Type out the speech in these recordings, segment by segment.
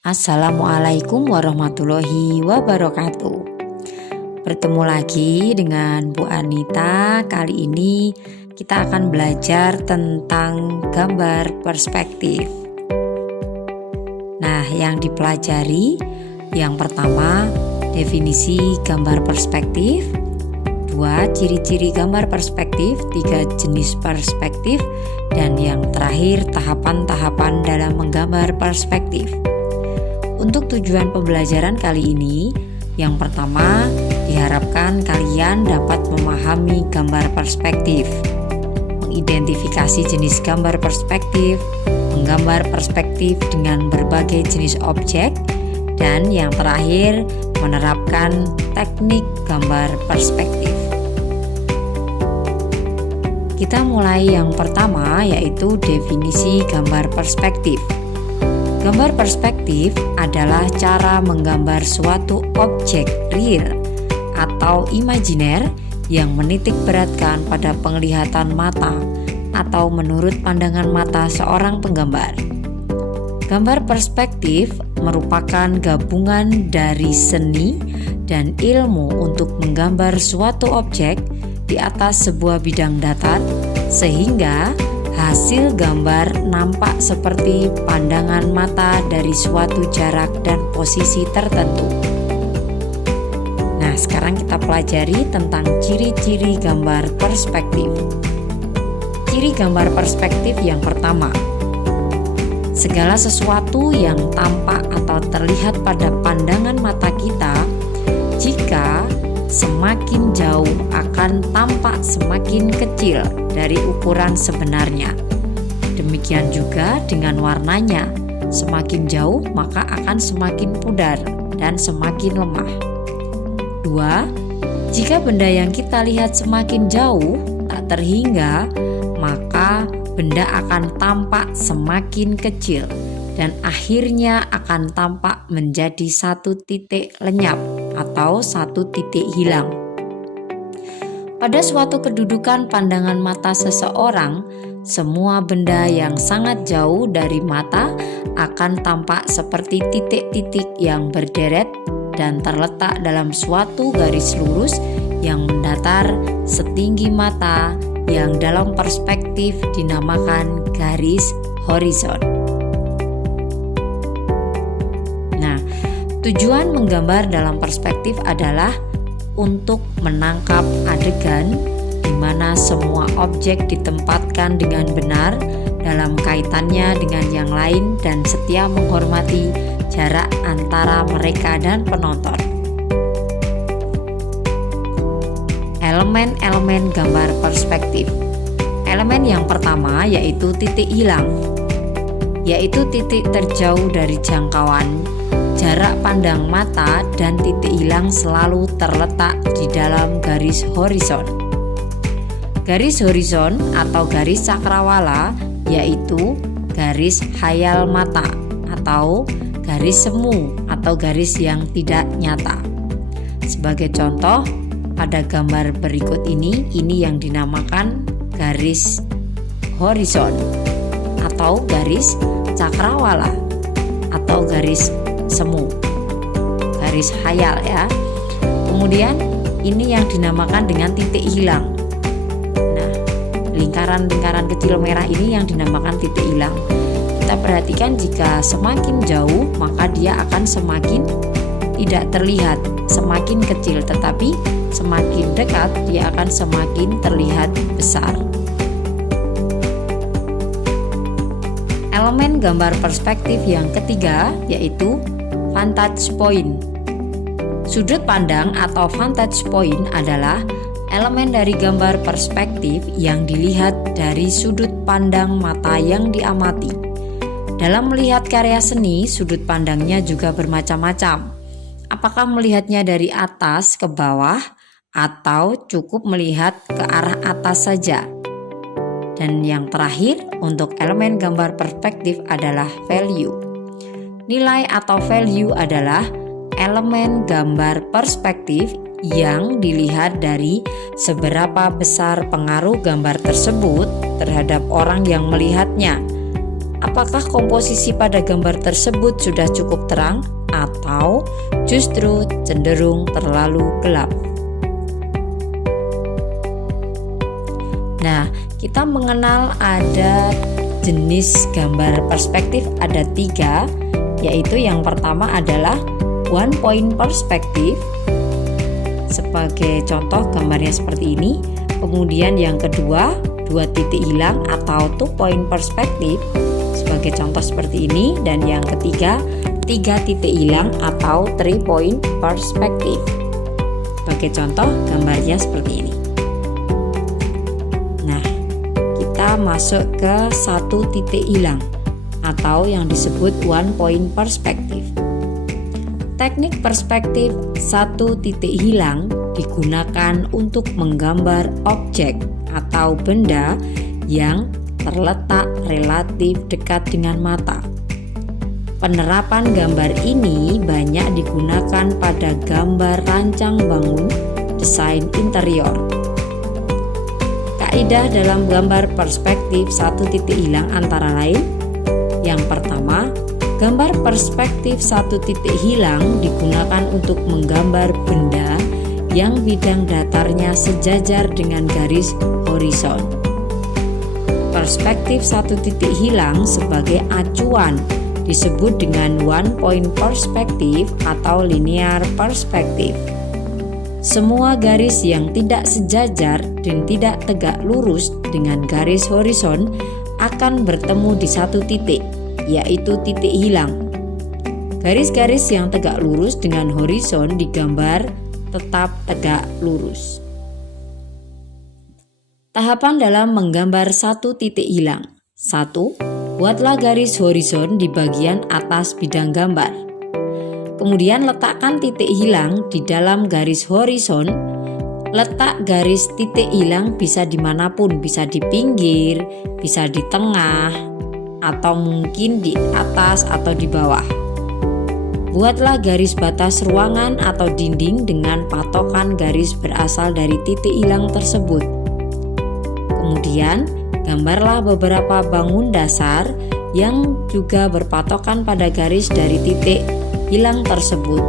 Assalamualaikum warahmatullahi wabarakatuh. Bertemu lagi dengan Bu Anita. Kali ini kita akan belajar tentang gambar perspektif. Nah, yang dipelajari yang pertama, definisi gambar perspektif. 2. Ciri-ciri gambar perspektif. 3. Jenis perspektif. Dan yang terakhir, tahapan-tahapan dalam menggambar perspektif. Untuk tujuan pembelajaran kali ini, yang pertama, diharapkan kalian dapat memahami gambar perspektif, mengidentifikasi jenis gambar perspektif, menggambar perspektif dengan berbagai jenis objek, dan yang terakhir, menerapkan teknik gambar perspektif. Kita mulai yang pertama, yaitu definisi gambar perspektif. Gambar perspektif adalah cara menggambar suatu objek real atau imajiner yang menitik beratkan pada penglihatan mata atau menurut pandangan mata seorang penggambar. Gambar perspektif merupakan gabungan dari seni dan ilmu untuk menggambar suatu objek di atas sebuah bidang datar sehingga hasil gambar nampak seperti pandangan mata dari suatu jarak dan posisi tertentu. Nah, sekarang kita pelajari tentang ciri-ciri gambar perspektif. Ciri gambar perspektif yang pertama, segala sesuatu yang tampak atau terlihat pada pandangan mata kita, jika semakin jauh akan tampak semakin kecil dari ukuran sebenarnya. Demikian juga dengan warnanya, semakin jauh maka akan semakin pudar dan semakin lemah. 2. Jika benda yang kita lihat semakin jauh, tak terhingga, maka benda akan tampak semakin kecil dan akhirnya akan tampak menjadi satu titik lenyap atau satu titik hilang. Pada suatu kedudukan pandangan mata seseorang, semua benda yang sangat jauh dari mata akan tampak seperti titik-titik yang berderet dan terletak dalam suatu garis lurus yang mendatar setinggi mata yang dalam perspektif dinamakan garis horizon. Nah, tujuan menggambar dalam perspektif adalah untuk menangkap adegan di mana semua objek ditempatkan dengan benar dalam kaitannya dengan yang lain dan setia menghormati jarak antara mereka dan penonton. Elemen-elemen gambar perspektif. Elemen yang pertama yaitu titik hilang, yaitu titik terjauh dari jangkauan jarak pandang mata dan titik hilang selalu terletak di dalam garis horizon. Garis horizon atau garis cakrawala yaitu garis hayal mata atau garis semu atau garis yang tidak nyata. Sebagai contoh, pada gambar berikut ini yang dinamakan garis horizon atau garis cakrawala atau garis semu, garis hayal ya. Kemudian ini yang dinamakan dengan titik hilang. Nah, lingkaran-lingkaran kecil merah ini yang dinamakan titik hilang. Kita perhatikan jika semakin jauh maka dia akan semakin tidak terlihat, semakin kecil, tetapi semakin dekat dia akan semakin terlihat besar. Elemen gambar perspektif yang ketiga yaitu vantage point. Sudut pandang atau vantage point adalah elemen dari gambar perspektif yang dilihat dari sudut pandang mata yang diamati. Dalam melihat karya seni, sudut pandangnya juga bermacam-macam. Apakah melihatnya dari atas ke bawah atau cukup melihat ke arah atas saja? Dan yang terakhir, untuk elemen gambar perspektif adalah value. Nilai atau value adalah elemen gambar perspektif yang dilihat dari seberapa besar pengaruh gambar tersebut terhadap orang yang melihatnya. apakah komposisi pada gambar tersebut sudah cukup terang atau justru cenderung terlalu gelap. Nah, kita mengenal ada jenis gambar perspektif ada 3, yaitu yang pertama adalah one point perspective. Sebagai contoh gambarnya seperti ini. Kemudian yang kedua, 2 titik hilang atau two point perspective. Sebagai contoh seperti ini. Dan yang ketiga, 3 titik hilang atau 3 point perspective. Sebagai contoh gambarnya seperti ini. Nah, kita masuk ke 1 titik hilang atau yang disebut one point perspective. Teknik perspektif 1 titik hilang digunakan untuk menggambar objek atau benda yang terletak relatif dekat dengan mata. Penerapan gambar ini banyak digunakan pada gambar rancang bangun, desain interior. Kaidah dalam gambar perspektif 1 titik hilang antara lain: yang pertama, gambar perspektif 1 titik hilang digunakan untuk menggambar benda yang bidang datarnya sejajar dengan garis horizon. Perspektif 1 titik hilang sebagai acuan disebut dengan one point perspective atau linear perspective. Semua garis yang tidak sejajar dan tidak tegak lurus dengan garis horizon akan bertemu di 1 titik, yaitu titik hilang. Garis-garis yang tegak lurus dengan horizon digambar tetap tegak lurus. Tahapan dalam menggambar 1 titik hilang. 1. Buatlah garis horizon di bagian atas bidang gambar. Kemudian letakkan titik hilang di dalam garis horizon. Letak garis titik hilang bisa dimanapun, bisa di pinggir, bisa di tengah, atau mungkin di atas atau di bawah. Buatlah garis batas ruangan atau dinding dengan patokan garis berasal dari titik hilang tersebut. Kemudian, gambarlah beberapa bangun dasar yang juga berpatokan pada garis dari titik hilang tersebut.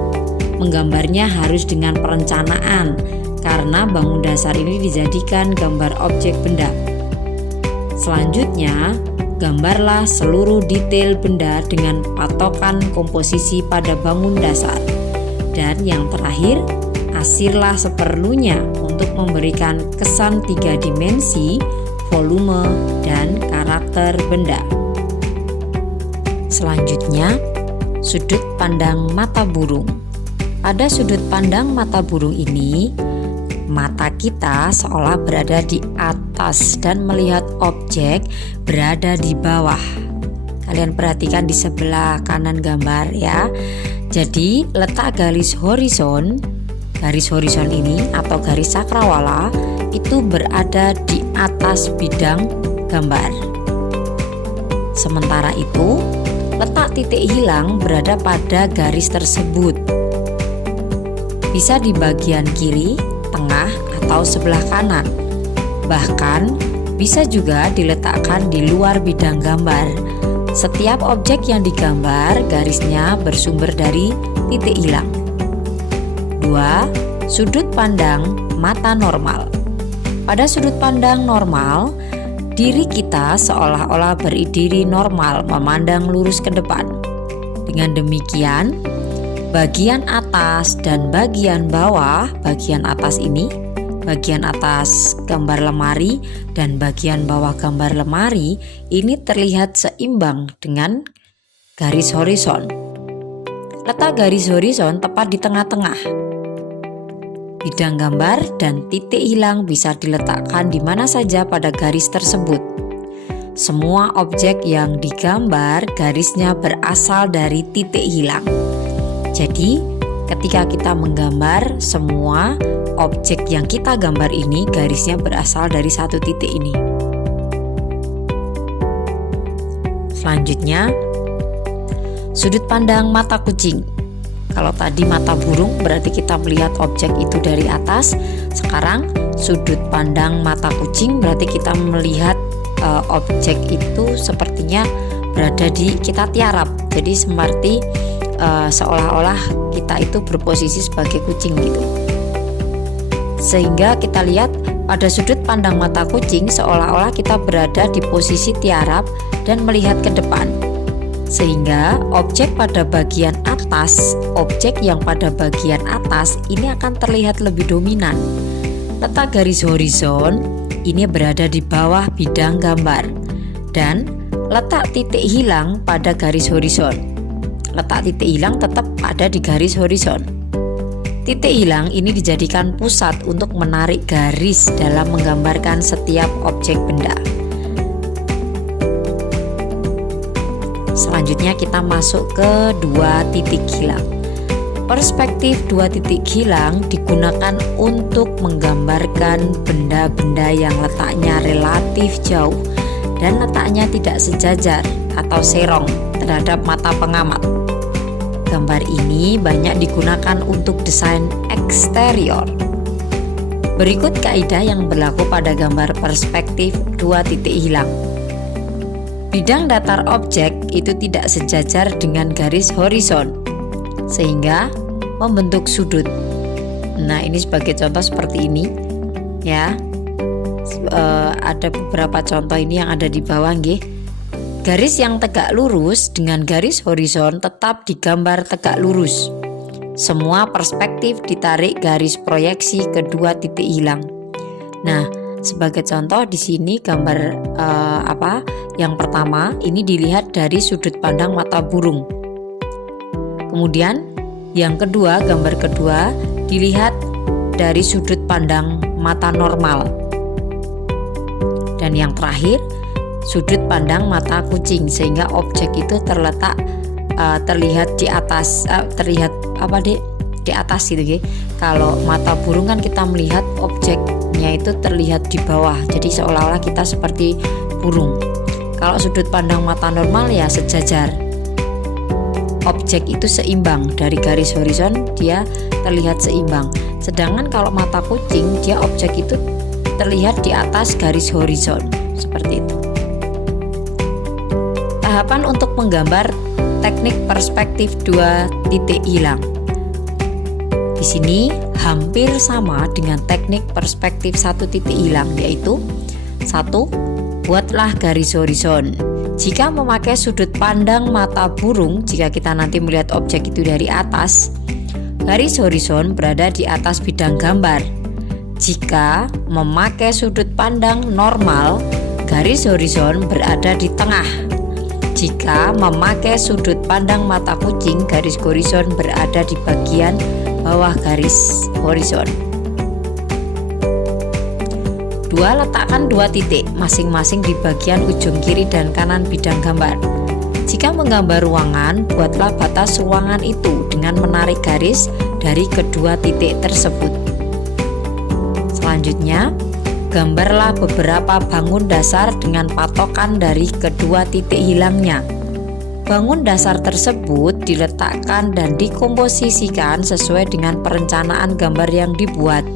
Menggambarnya harus dengan perencanaan, karena bangun dasar ini dijadikan gambar objek benda. Selanjutnya, gambarlah seluruh detail benda dengan patokan komposisi pada bangun dasar. Dan yang terakhir, asirlah seperlunya untuk memberikan kesan 3 dimensi, volume, dan karakter benda. Selanjutnya, sudut pandang mata burung. Pada sudut pandang mata burung ini, mata kita seolah berada di atas dan melihat objek berada di bawah. Kalian perhatikan di sebelah kanan gambar ya. Jadi letak garis horizon ini atau garis cakrawala itu berada di atas bidang gambar. Sementara itu, letak titik hilang berada pada garis tersebut. Bisa di bagian kiri, tengah, atau sebelah kanan. Bahkan bisa juga diletakkan di luar bidang gambar. Setiap objek yang digambar garisnya bersumber dari titik hilang. 2. Sudut pandang mata normal. Pada sudut pandang normal, diri kita seolah-olah berdiri normal memandang lurus ke depan. Dengan demikian, bagian atas dan bagian bawah, bagian atas ini, bagian atas gambar lemari dan bagian bawah gambar lemari ini terlihat seimbang dengan garis horizon. Letak garis horizon tepat di tengah-tengah. Bidang gambar dan titik hilang bisa diletakkan di mana saja pada garis tersebut. Semua objek yang digambar garisnya berasal dari titik hilang. Jadi, ketika kita menggambar, semua objek yang kita gambar ini garisnya berasal dari 1 titik ini. Selanjutnya, sudut pandang mata kucing. Kalau tadi mata burung berarti kita melihat objek itu dari atas. Sekarang sudut pandang mata kucing berarti kita melihat objek itu sepertinya berada di kita tiarap. Jadi seperti seolah-olah kita itu berposisi sebagai kucing gitu. Sehingga kita lihat pada sudut pandang mata kucing seolah-olah kita berada di posisi tiarap dan melihat ke depan. Sehingga objek yang pada bagian atas ini akan terlihat lebih dominan. Letak garis horizon ini berada di bawah bidang gambar dan letak titik hilang pada garis horizon. Letak titik hilang tetap ada di garis horizon. Titik hilang ini dijadikan pusat untuk menarik garis dalam menggambarkan setiap objek benda. Selanjutnya kita masuk ke dua titik hilang. Perspektif dua titik hilang digunakan untuk menggambarkan benda-benda yang letaknya relatif jauh dan letaknya tidak sejajar atau serong terhadap mata pengamat. Gambar ini banyak digunakan untuk desain eksterior. Berikut kaidah yang berlaku pada gambar perspektif dua titik hilang. Bidang datar objek itu tidak sejajar dengan garis horizon, sehingga membentuk sudut. Nah, ini sebagai contoh seperti ini ya. Ada beberapa contoh ini yang ada di bawah nggih. Garis yang tegak lurus dengan garis horizon tetap digambar tegak lurus. Semua perspektif ditarik garis proyeksi kedua titik hilang. Nah, sebagai contoh di sini gambar yang pertama ini dilihat dari sudut pandang mata burung. Kemudian yang kedua, gambar kedua dilihat dari sudut pandang mata normal. Dan yang terakhir sudut pandang mata kucing, sehingga objek itu terlihat di atas, di atas gitu ya. Kalau mata burung kan kita melihat objeknya itu terlihat di bawah, jadi seolah-olah kita seperti burung. Kalau sudut pandang mata normal ya sejajar, objek itu seimbang, dari garis horizon dia terlihat seimbang. Sedangkan kalau mata kucing dia objek itu terlihat di atas garis horizon, seperti itu. Tahapan untuk menggambar teknik perspektif dua titik hilang. Di sini hampir sama dengan teknik perspektif satu titik hilang, yaitu 1. Buatlah garis horizon. Jika memakai sudut pandang mata burung, jika kita nanti melihat objek itu dari atas, garis horizon berada di atas bidang gambar. Jika memakai sudut pandang normal, garis horizon berada di tengah. Jika memakai sudut pandang mata kucing, garis horizon berada di bagian bawah garis horizon. 2. Letakkan dua titik masing-masing di bagian ujung kiri dan kanan bidang gambar. Jika menggambar ruangan, buatlah batas ruangan itu dengan menarik garis dari kedua titik tersebut. Selanjutnya, gambarlah beberapa bangun dasar dengan patokan dari kedua titik hilangnya. Bangun dasar tersebut diletakkan dan dikomposisikan sesuai dengan perencanaan gambar yang dibuat.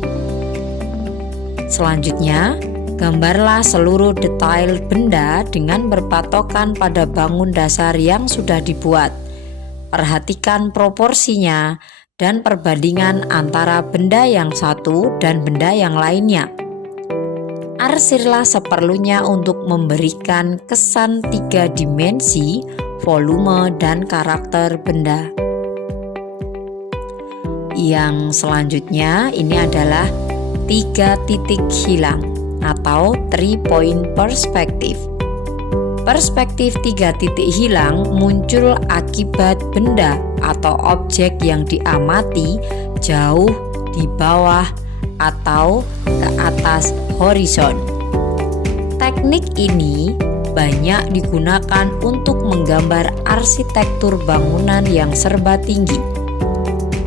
Selanjutnya, gambarlah seluruh detail benda dengan berpatokan pada bangun dasar yang sudah dibuat. Perhatikan proporsinya dan perbandingan antara benda yang satu dan benda yang lainnya. Arsirlah seperlunya untuk memberikan kesan 3 dimensi, volume, dan karakter benda. Yang selanjutnya ini adalah 3 titik hilang atau 3 point perspective. Perspektif 3 titik hilang muncul akibat benda atau objek yang diamati jauh di bawah atau ke atas horizon. Teknik ini banyak digunakan untuk menggambar arsitektur bangunan yang serba tinggi.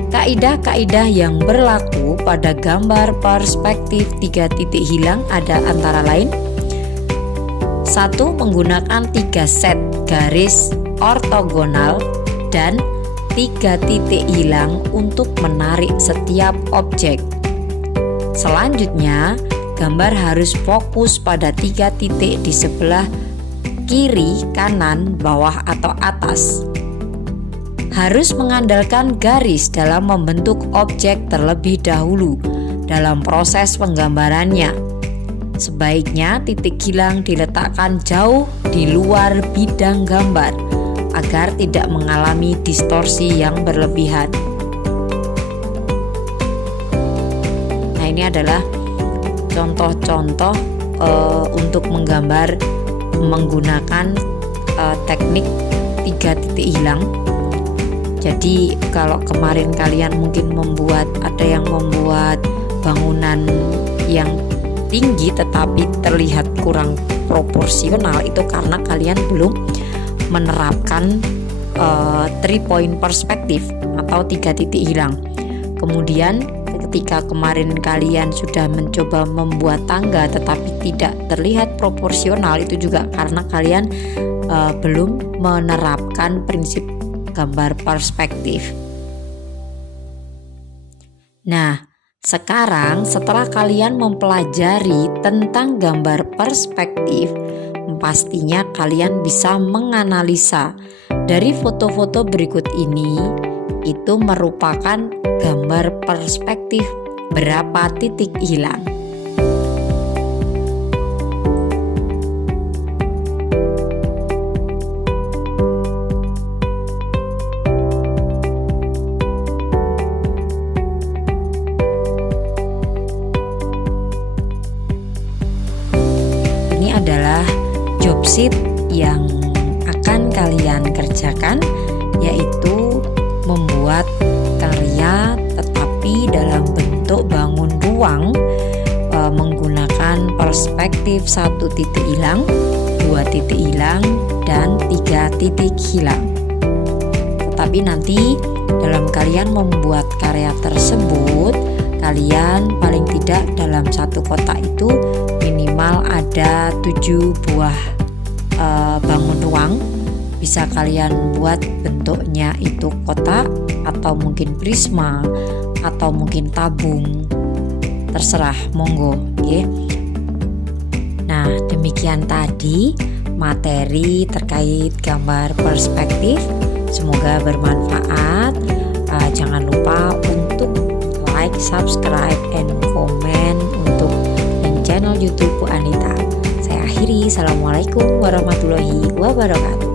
Kaidah-kaidah yang berlaku pada gambar perspektif 3 titik hilang ada antara lain: 1. Menggunakan 3 set garis ortogonal dan 3 titik hilang untuk menarik setiap objek. Selanjutnya, gambar harus fokus pada 3 titik di sebelah kiri, kanan, bawah, atau atas. Harus mengandalkan garis dalam membentuk objek terlebih dahulu dalam proses penggambarannya. Sebaiknya titik hilang diletakkan jauh di luar bidang gambar agar tidak mengalami distorsi yang berlebihan. Nah, ini adalah contoh-contoh untuk menggambar menggunakan teknik 3 titik hilang. Jadi kalau kemarin kalian mungkin ada yang membuat bangunan yang tinggi tetapi terlihat kurang proporsional, itu karena kalian belum menerapkan 3 point perspektif atau 3 titik hilang. Kemudian ketika kemarin kalian sudah mencoba membuat tangga tetapi tidak terlihat proporsional, itu juga karena kalian belum menerapkan prinsip gambar perspektif. Nah, sekarang setelah kalian mempelajari tentang gambar perspektif, pastinya kalian bisa menganalisa dari foto-foto berikut ini itu merupakan gambar perspektif berapa titik hilang. Ini adalah job sheet yang akan kalian kerjakan, yaitu membuat karya tetapi dalam bentuk bangun ruang menggunakan perspektif 1 titik hilang, 2 titik hilang, dan 3 titik hilang. Tetapi nanti dalam kalian membuat karya tersebut, kalian paling tidak dalam satu kotak itu minimal ada 7 buah bangun ruang. Bisa kalian buat bentuknya itu kotak atau mungkin prisma atau mungkin tabung, terserah, monggo, oke. Nah, demikian tadi materi terkait gambar perspektif. Semoga bermanfaat. Jangan lupa untuk like, subscribe, and comment untuk channel YouTube Bu Anita. Saya akhiri. Assalamualaikum warahmatullahi wabarakatuh.